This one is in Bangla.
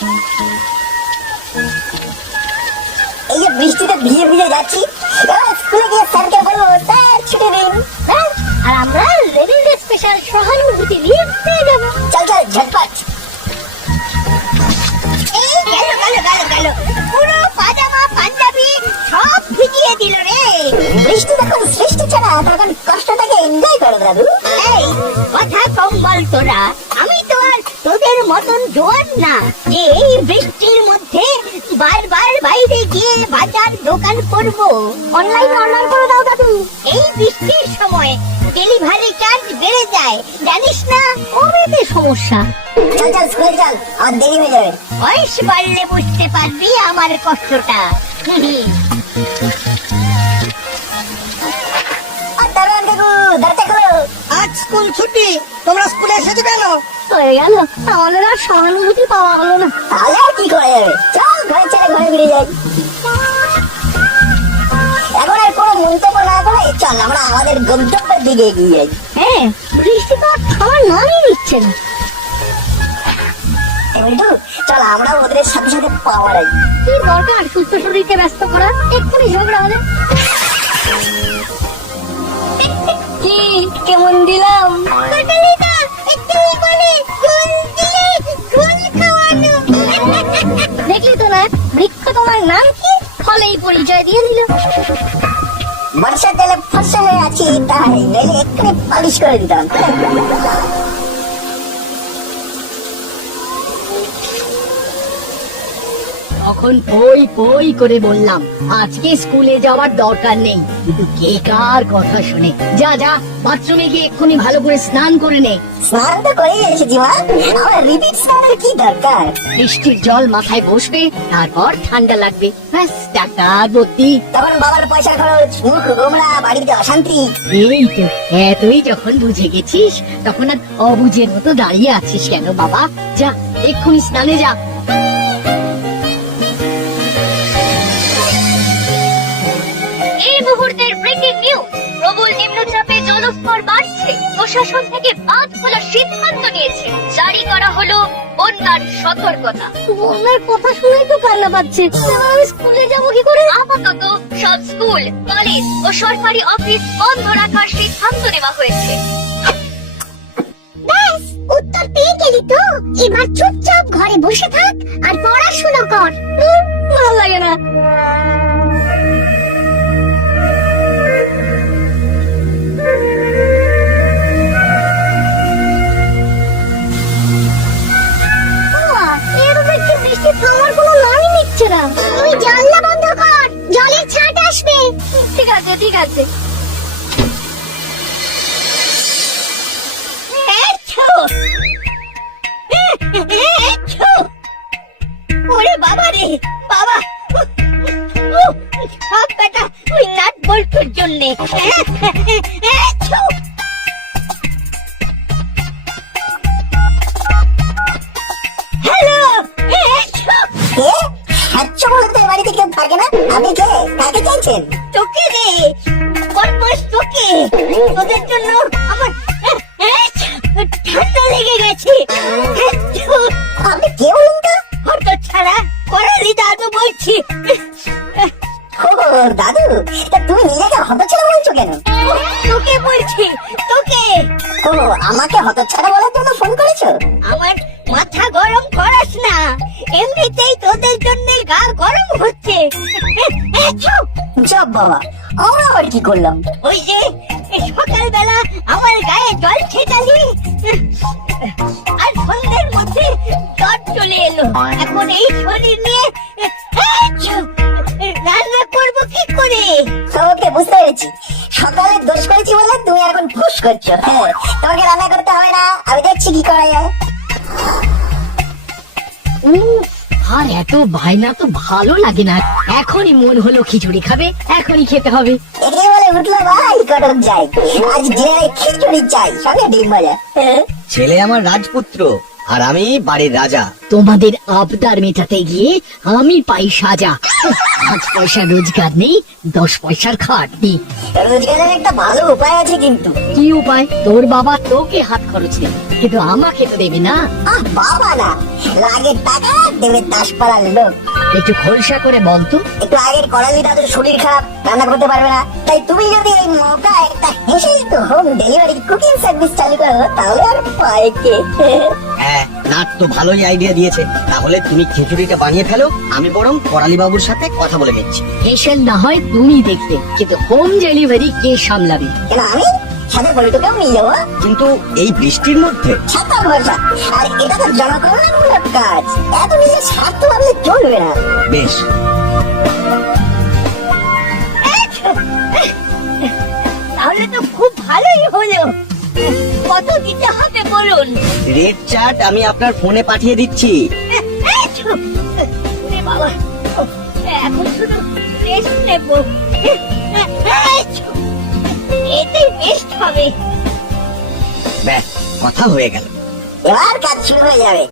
এই যে বৃষ্টিতে ভিজে ভিজে যাচ্ছি, এবার স্কুলে গিয়ে স্যারকে বলবো স্যার ছুটি দিন, আর আমরা লেনিন ডে স্পেশাল সহানুভূতি নিয়ে পেয়ে যাবো। চল চল ঝটপট। এই গেল পুরো পাজামা পাঞ্জাবি সব ভিজিয়ে দিল রে। বৃষ্টি যখন সৃষ্টি ছাড়া তখন কষ্টটাকে এনজয় করো দাদু। এই কথা কম বল তোরা, আমি তো আর তোদের মতন জোয়ান না যে এই বৃষ্টির মধ্যে বারবার বাইরে গিয়ে বাজার দোকান করব। অনলাইন অর্ডার করে দাও দাদু। এই বৃষ্টির সময় ডেলিভারি চার্জ বেড়ে যায় জানিস না, ওবেতে সমস্যা। চল চল স্কুলে চল, আমার দেরি হয়ে যাবে। বয়স বাড়লে বুঝতে পারবি আমার কষ্টটা। দারুণ দেখো, দরজা খোলো। আজ স্কুল ছুটি, তোমরা স্কুলে এসেছো কেন? হয়ে গেল, আমাদের আর সহানুভূতি পাওয়া হলো না। তাহলে আর কি করা যাবে, চল ঘরে চলে ঘরে ফিরে যাই। এখন আর কোনো মন্তব্য না করে চল আমরা আমাদের গন্তব্যের দিকে এগিয়ে যাই। হ্যাঁ, বৃষ্টি তো আর খাওয়ার নামই নিচ্ছে না। এমনিটু চল আমরা ওদের সাথে সাথে পাওয়া যাই। কি দরকার সুস্থ শরীরকে ব্যস্ত করা, এক্ষুনি ঝগড়া হলে। কি কেমন দিলাম? দেখলি তো না, বৃক্ষ তোমার নাম কি, ফলেই পরিচয় দিয়ে দিল। বর্ষা তেলে ফসা হয়ে আছি, তাই নইলে এক্ষুনি পালিশ করে দিতাম। তখন পই পই করে বললাম আজকে স্কুলে যাওয়ার দরকার নেই, কিন্তু কে কার কথা শুনে। যা যা বাথরুমে গিয়ে এক্ষুনি ভালো করে স্নান করে নে। স্নান তো করেই এসেছি মা, আমার রিপিট স্নানের কি দরকার? বৃষ্টির জল মাথায় বসবে, তারপর ঠান্ডা লাগবে, ব্যাস ডাক্তার ভর্তি। তখন বাবার পয়সা খরচ, মুখ গোমড়া, বাড়িতে অশান্তি। এই তো এতই যখন বুঝে গেছিস, তখন আর অবুঝের মতো দাঁড়িয়ে আছিস কেন বাবা? যা এক্ষুনি স্নানে যা। এই মুহূর্তের ব্রেকিং নিউজ, প্রবল নিম্নচাপে জলস্তর বাড়ছে, প্রশাসন থেকে বাঁধ খোলার সিদ্ধান্ত নিয়েছে, জারি করা হলো বন্যার সতর্কতা। বন্যার কথা শুনেই তো কান্না পাচ্ছে, আমি স্কুলে যাবো কি করে? আপাতত সব স্কুল, কলেজ ও সরকারি অফিস বন্ধ রাখার সিদ্ধান্ত নেওয়া হয়েছে। ব্যাস, উত্তর পেয়ে গেলি তো, এবার চুপচাপ ঘরে বসে থাক আর পড়াশোনা কর। ভালো লাগে না। বৃষ্টি থামার কোনো নামই নিচ্ছে না। তুই জানলা বন্ধ কর, জলের ছাট আসবে। ঠিক আছে ঠিক আছে। ওরে বাবা রে বাবা, সব বেটা ওই নাট বল্টুর জন্যে। হ্যালো, হাচ্ছ বলে তো বাড়িতে কেউ থাকে না, আপনি কে, কাকে চাইছেন? তোকে রে বদমাস, তোকে, তোদের জন্য আমার ঠান্ডা লেগে গেছে। আপনি কে বলুন তো? হত ছাড়া করালি দাদু বলছি। ও দাদু, তা তুমি নিজেকে হতচ্ছাড়া বলছো কেন? তোকে বলছি, তোকে। ও আমাকে হতচ্ছাড়া বলার জন্য ফোন করেছো? আমার মাথা গরম করাস না, এমনিতেই তোদের জন্য গা গরম হচ্ছে। জব বাবা, আমরা আবার কি করলাম? ওই যে সকালবেলা আমার গায়ে জল ছেটালি, আর সন্ধ্যের মধ্যে জ্বর চলে এলো। এখন এই শরীর নিয়ে রান্না করবো কি করে? ওকে বুঝতে পেরেছি, সকালে দোষ করেছি বলে তুমি এখন ফুস করছো। হ্যাঁ, তোমাকে রান্না করতে হবে না, আমি দেখছি কি করা যায়। আর এত বায়না তো ভালো লাগে না, এখনই মন হলো খিচুড়ি খাবে, এখনই খেতে হবে। একে বলে উঠলো ভাই কটক যাই, আজ ডিনারে খিচুড়ি চাই, সঙ্গে ডিম ভাজা। ছেলে আমার রাজপুত্র, আর আমি বাড়ির রাজা। তোমাদের আবদার মেটাতে গিয়ে আমি পাই সাজা। 5 পয়সা রোজগার নেই, 10 পয়সার খাটনি। রোজগারের একটা ভালো উপায় আছে কিন্তু। কি উপায়? তোর বাবা তোকে হাত খরচ দেবে, কিন্তু আমাকে তো দেবে না। বাবা না, লাগের টাকা দেবে দাসপাড়ার লোক। একটু খোলসা করে বলতো। একটু আগের করালি দাদুর শরীর খারাপ, রান্না করতে পারবে না, তাই তুমি যদি এই মৌকা একটা হেসেই তো হোম ডেলিভারি কুকিং সার্ভিস চালু করো, তাহলে আর পায় কে? হ্যাঁ, নাট তো ভালোই আইডিয়া দিয়েছে। তাহলে তুমি খিচুড়িটা বানিয়ে ফেলো, আমি বরং করালি বাবুর সাথে কথা বলে নিচ্ছি। হেসেল না হয় তুমি দেখবে, কিন্তু হোম ডেলিভারি কে সামলাবে? কেন আমি সাথে বলটুকেও নিয়ে যাবো? কিন্তু এই বৃষ্টির মধ্যে ছাতা ভরসা, আর এটা তো জনকল্যাণমূলক কাজ, এত নিজের স্বার্থ ভাবলে চলবে না। বেশ। তাহলে তো খুব ভালোই হলো। কত দিতে হবে বলুন? রেড চার্ট আমি আপনার ফোনে পাঠিয়ে দিচ্ছি। ওরে বাবা, এখন শুধু রেস্ট নেব। এতেই বেস্ট হবে। ব্যাস, কথা হয়ে গেল। এবার কাজ শুরু হয়ে যাবে।